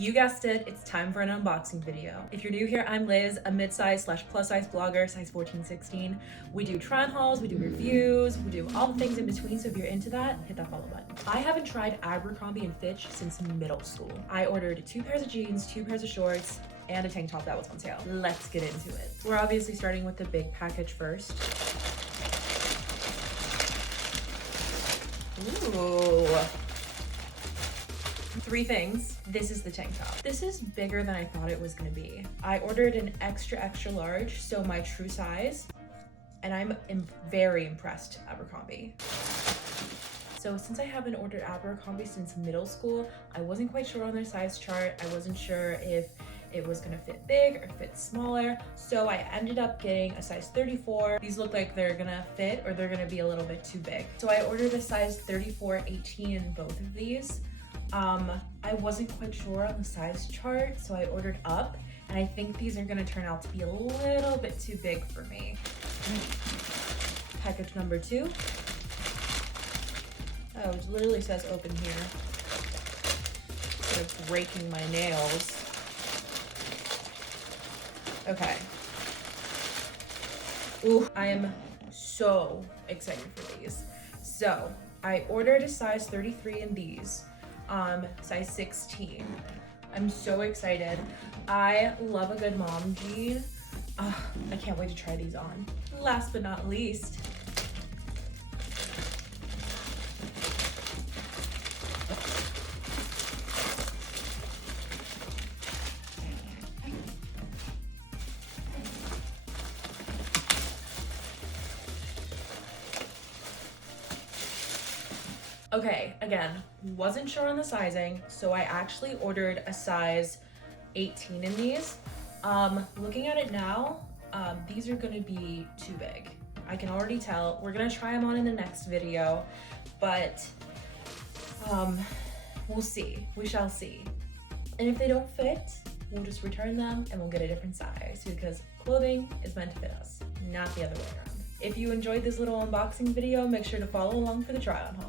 You guessed it, it's time for an unboxing video. If you're new here, I'm Liz, a mid-size slash plus size blogger, size 14-16. We do try on hauls, we do reviews, we do all the things in between, so if you're into that, hit that follow button. I haven't tried Abercrombie and Fitch since middle school. I ordered 2 pairs of jeans, 2 pairs of shorts, and a tank top that was on sale. Let's get into it. We're obviously starting with the big package first. Ooh. 3 things. This is the tank top. This is bigger than I thought it was gonna be. I ordered an extra large, so my true size, and I'm very impressed, Abercrombie. So since I haven't ordered Abercrombie since middle school, I wasn't quite sure on their size chart. I wasn't sure if it was gonna fit big or fit smaller. So I ended up getting a size 34. These look like they're gonna fit or they're gonna be a little bit too big. So I ordered a size 34-18 in both of these. I wasn't quite sure on the size chart, so I ordered up, and I think these are gonna turn out to be a little bit too big for me. Package number 2. Oh, it literally says open here. It's breaking my nails. Okay. Ooh, I am so excited for these. So I ordered a size 33 in these. Size 16. I'm so excited. I love a good mom jean. I can't wait to try these on. Last but not least, okay, again, wasn't sure on the sizing, so I actually ordered a size 18 in these. Looking at it now, these are gonna be too big. I can already tell. We're gonna try them on in the next video, but we'll see. We shall see. And if they don't fit, we'll just return them and we'll get a different size, because clothing is meant to fit us, not the other way around. If you enjoyed this little unboxing video, make sure to follow along for the try on haul.